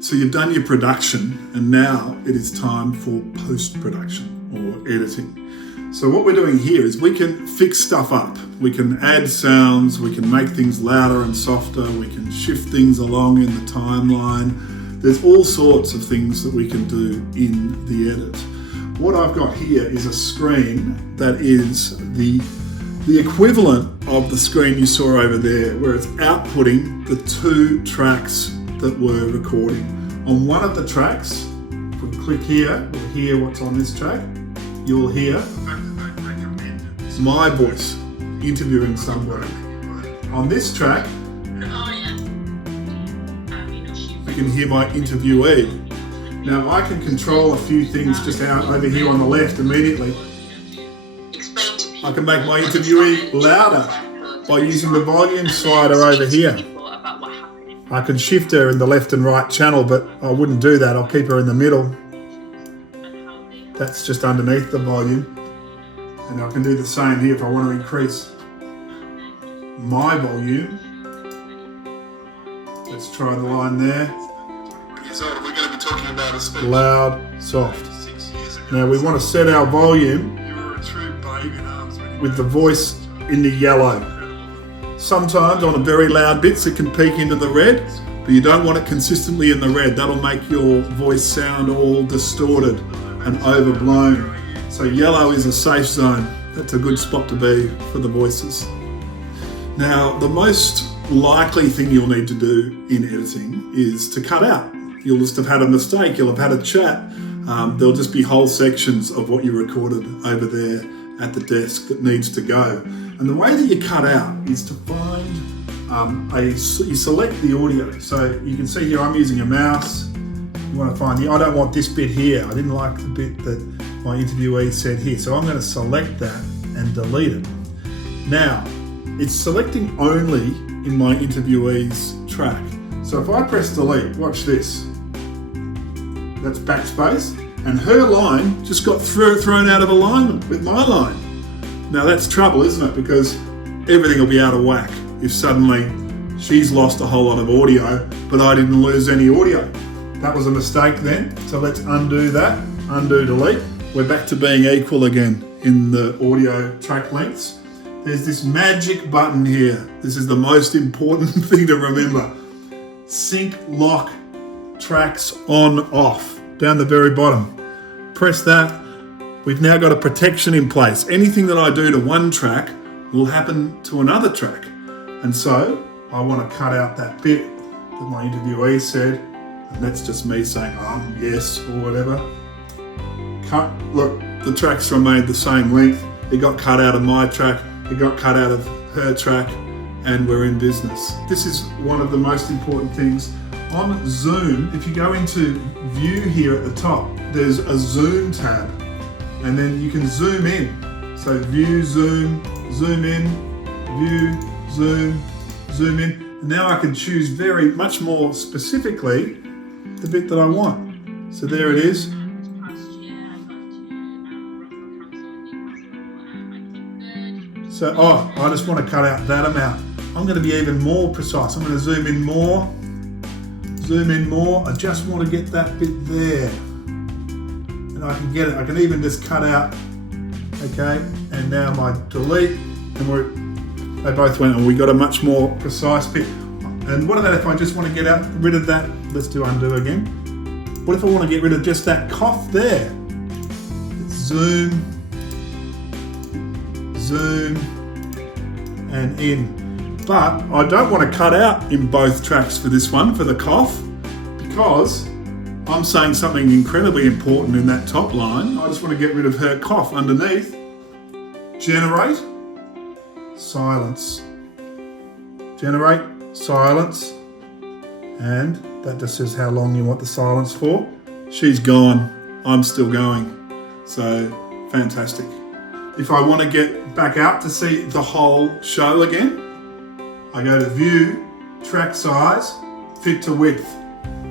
So you've done your production and now it is time for post-production or editing. So what we're doing here is we can fix stuff up. We can add sounds, we can make things louder and softer, we can shift things along in the timeline. There's all sorts of things that we can do in the edit. What I've got here is a screen that is the equivalent of the screen you saw over there, where it's outputting the 2 tracks that we're recording. On one of the tracks, if we click here, we'll hear what's on this track. You'll hear my voice interviewing somebody. On this track, we can hear my interviewee. Now I can control a few things just out over here on the left immediately. I can make my interviewee louder by using the volume slider over here. I can shift her in the left and right channel, but I wouldn't do that. I'll keep her in the middle. That's just underneath the volume. And I can do the same here if I want to increase my volume. Let's try the line there. We're going to be talking about a speech. Loud, soft. Now we want to set our volume with the voice in the yellow. Sometimes on a very loud bits it can peak into the red, but you don't want it consistently in the red. That'll make your voice sound all distorted and overblown. So yellow is a safe zone. That's a good spot to be for the voices. Now, the most likely thing you'll need to do in editing is to cut out. You'll just have had a mistake, you'll have had a chat. There'll just be whole sections of what you recorded over there at the desk that needs to go. And the way that you cut out is to find you select the audio. So you can see here I'm using a mouse. You want to find I don't want this bit here. I didn't like the bit that my interviewee said here. So I'm going to select that and delete it. Now, it's selecting only in my interviewee's track. So if I press delete, watch this. That's backspace. And her line just got thrown out of alignment with my line. Now that's trouble, isn't it? Because everything will be out of whack if suddenly she's lost a whole lot of audio, but I didn't lose any audio. That was a mistake then. So let's undo that, undo delete. We're back to being equal again in the audio track lengths. There's this magic button here. This is the most important thing to remember. Sync lock tracks on off down the very bottom. Press that. We've now got a protection in place. Anything that I do to one track will happen to another track. And so I want to cut out that bit that my interviewee said. And that's just me saying, yes, or whatever. Cut. Look, the tracks remained the same length. It got cut out of my track. It got cut out of her track. And we're in business. This is one of the most important things. On Zoom, if you go into View here at the top, there's a Zoom tab. And then you can zoom in. So View, Zoom, Zoom in, View, Zoom, Zoom in. And now I can choose very much more specifically the bit that I want. So there it is. So, I just want to cut out that amount. I'm going to be even more precise. I'm going to zoom in more. I just want to get that bit there. And I can get it. I can even just cut out. Okay, and now my delete, and they both went, and we got a much more precise bit. And what about if I just want to get rid of that? Let's do undo again. What if I want to get rid of just that cough there? It's zoom, and in. But I don't want to cut out in both tracks for this one, for the cough, because I'm saying something incredibly important in that top line. I just want to get rid of her cough underneath. Generate, silence. Generate, silence. And that just says how long you want the silence for. She's gone, I'm still going. So, fantastic. If I want to get back out to see the whole show again, I go to View, Track Size, Fit to Width.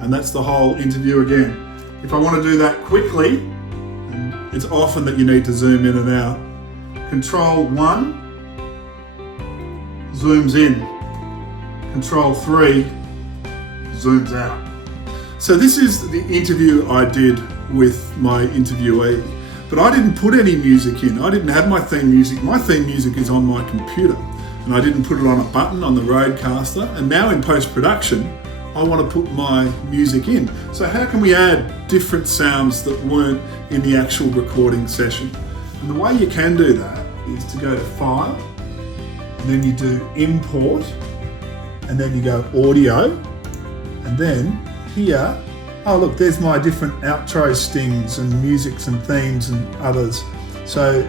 And that's the whole interview again. If I want to do that quickly, and it's often that you need to zoom in and out, Control 1 zooms in, Control 3 zooms out. So this is the interview I did with my interviewee, but I didn't put any music in. I didn't have my theme music. My theme music is on my computer, and I didn't put it on a button on the Rodecaster. And now in post-production, I want to put my music in. So how can we add different sounds that weren't in the actual recording session? And the way you can do that is to go to File, and then you do Import, and then you go Audio, and then here, oh look, there's my different outro stings and musics and themes and others. So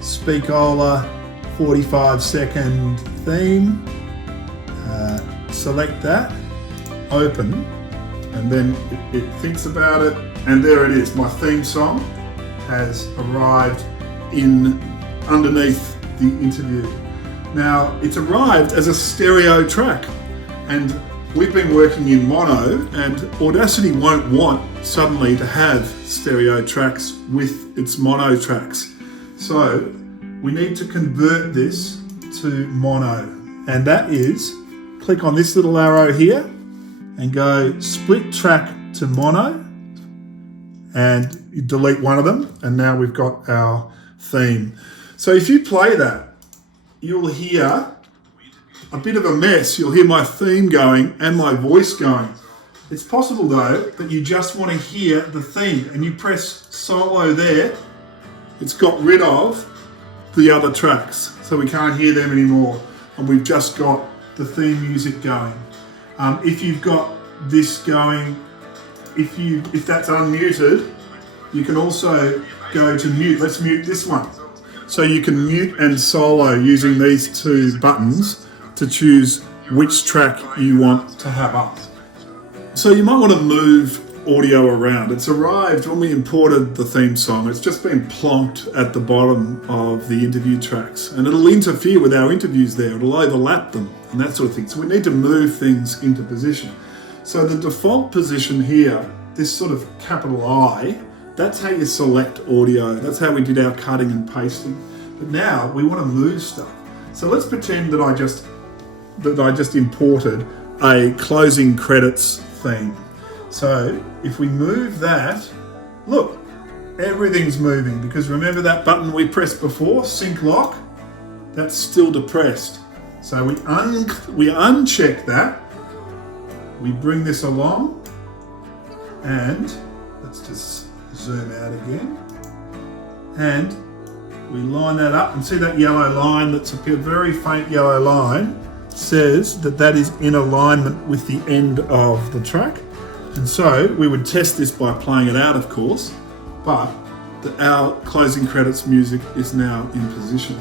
Speakola, 45-second theme, select that, open, and then it thinks about it, and there it is. My theme song has arrived in underneath the interview. Now it's arrived as a stereo track, and we've been working in mono, and Audacity won't want suddenly to have stereo tracks with its mono tracks. So we need to convert this to mono, and that is click on this little arrow here and go split track to mono, and you delete one of them, and now we've got our theme. So if you play that, you'll hear a bit of a mess. You'll hear my theme going and my voice going. It's possible though that you just want to hear the theme, and you press solo there, it's got rid of the other tracks, so we can't hear them anymore, and we've just got the theme music going. If you've got this going, if that's unmuted, you can also go to mute. Let's mute this one. So you can mute and solo using these two buttons to choose which track you want to have up. So you might want to move audio around. It's arrived when we imported the theme song. It's just been plonked at the bottom of the interview tracks, and it'll interfere with our interviews there. It'll overlap them and that sort of thing. So we need to move things into position. So the default position here, this sort of capital I, that's how you select audio. That's how we did our cutting and pasting. But now we want to move stuff. So let's pretend that I just imported a closing credits theme. So if we move that, look, everything's moving, because remember that button we pressed before, sync lock? That's still depressed. So we uncheck that, we bring this along, and let's just zoom out again, and we line that up, and see that yellow line that's a very faint yellow line says that that is in alignment with the end of the track. And so we would test this by playing it out, of course, but our closing credits music is now in position.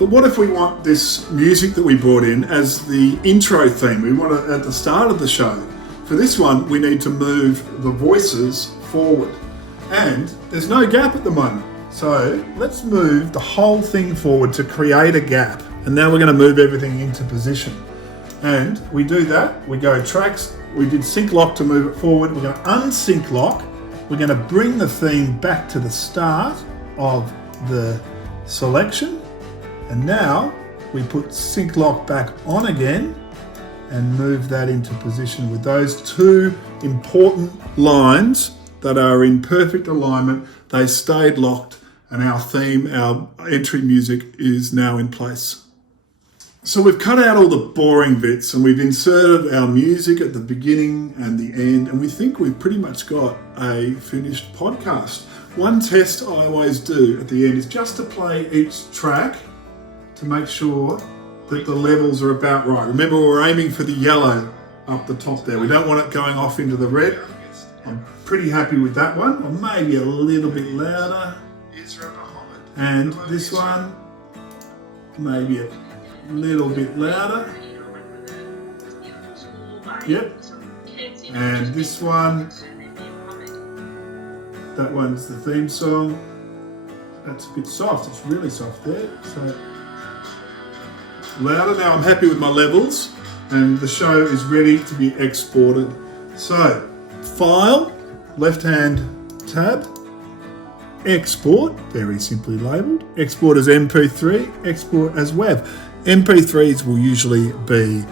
But what if we want this music that we brought in as the intro theme? We want it at the start of the show. For this one, we need to move the voices forward, and there's no gap at the moment. So let's move the whole thing forward to create a gap. And now we're going to move everything into position. And we do that, we go tracks, we did sync lock to move it forward, we're going to unsync lock, we're going to bring the theme back to the start of the selection, and now we put sync lock back on again and move that into position with those two important lines that are in perfect alignment. They stayed locked, and our theme, our entry music, is now in place. So we've cut out all the boring bits, and we've inserted our music at the beginning and the end, and we think we've pretty much got a finished podcast. One test I always do at the end is just to play each track to make sure that the levels are about right. Remember, we're aiming for the yellow up the top there. We don't want it going off into the red. I'm pretty happy with that one, or maybe a little bit louder. And this one, maybe a little bit louder. Yep. And this one, that one's the theme song. That's a bit soft, it's really soft there. So louder. Now I'm happy with my levels, and the show is ready to be exported. So, File, left-hand tab, Export, very simply labelled. Export as MP3, export as WAV. MP3s will usually be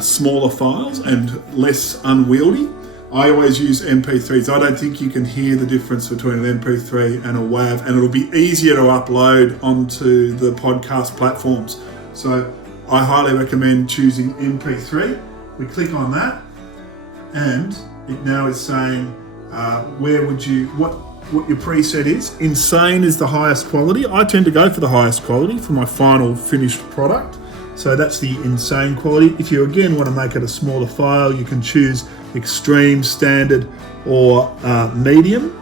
smaller files and less unwieldy. I always use MP3s. I don't think you can hear the difference between an MP3 and a WAV, and it'll be easier to upload onto the podcast platforms. So I highly recommend choosing MP3. We click on that, and it now is saying what your preset is. Insane is the highest quality. I tend to go for the highest quality for my final finished product. So that's the insane quality. If you again want to make it a smaller file, you can choose extreme, standard, or medium.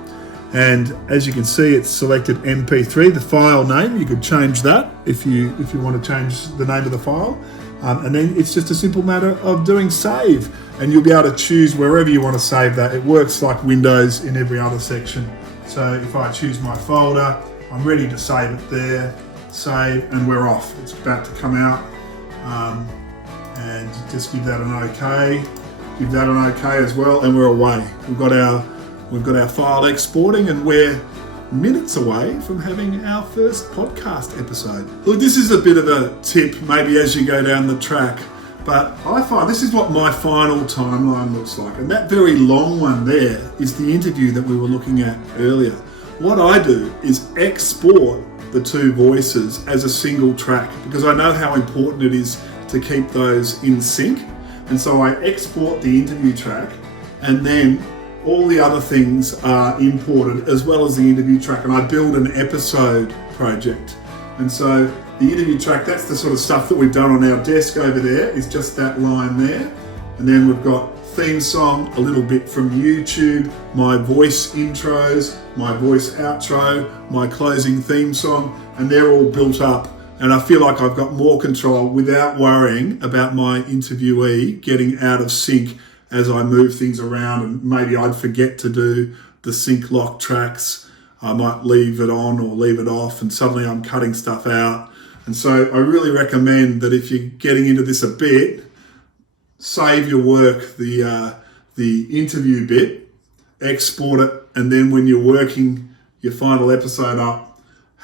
And as you can see, it's selected MP3. The file name, you could change that if you want to change the name of the file. And then it's just a simple matter of doing save, and you'll be able to choose wherever you want to save that. It works like Windows in every other section. So if I choose my folder, I'm ready to save it there, save, and we're off. It's about to come out. And just give that an OK. Give that an OK as well, and we're away. We've got our file exporting, and we're minutes away from having our first podcast episode. Look, this is a bit of a tip maybe as you go down the track, but I find this is what my final timeline looks like, and that very long one there is the interview that we were looking at earlier. What I do is export the two voices as a single track, because I know how important it is to keep those in sync. And so I export the interview track, and then all the other things are imported as well as the interview track, and I build an episode project. And so the interview track, that's the sort of stuff that we've done on our desk over there, is just that line there. And then we've got theme song, a little bit from YouTube, my voice intros, my voice outro, my closing theme song, and they're all built up. And I feel like I've got more control without worrying about my interviewee getting out of sync as I move things around, and maybe I'd forget to do the sync lock tracks. I might leave it on or leave it off, and suddenly I'm cutting stuff out. And so I really recommend that if you're getting into this a bit, save your work, the interview bit, export it, and then when you're working your final episode up,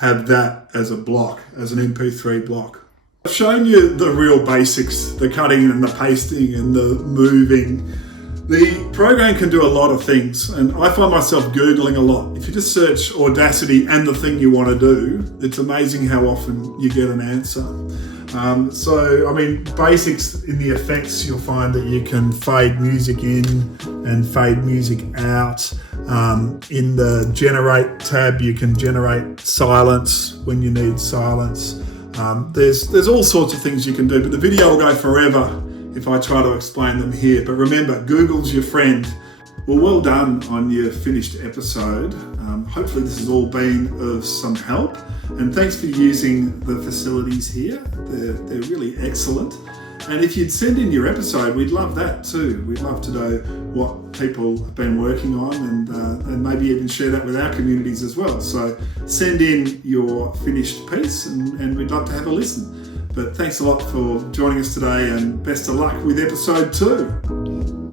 have that as a block, as an MP3 block. I've shown you the real basics, the cutting and the pasting and the moving. The program can do a lot of things, and I find myself Googling a lot. If you just search Audacity and the thing you want to do, it's amazing how often you get an answer. Basics in the effects, you'll find that you can fade music in and fade music out. In the generate tab, you can generate silence when you need silence. There's all sorts of things you can do, but the video will go forever if I try to explain them here. But remember, Google's your friend. Well done on your finished episode. Hopefully this has all been of some help, and thanks for using the facilities here. They're really excellent. And if you'd send in your episode, we'd love that too. We'd love to know what people have been working on, and maybe even share that with our communities as well. So send in your finished piece, and we'd love to have a listen. But thanks a lot for joining us today, and best of luck with episode 2.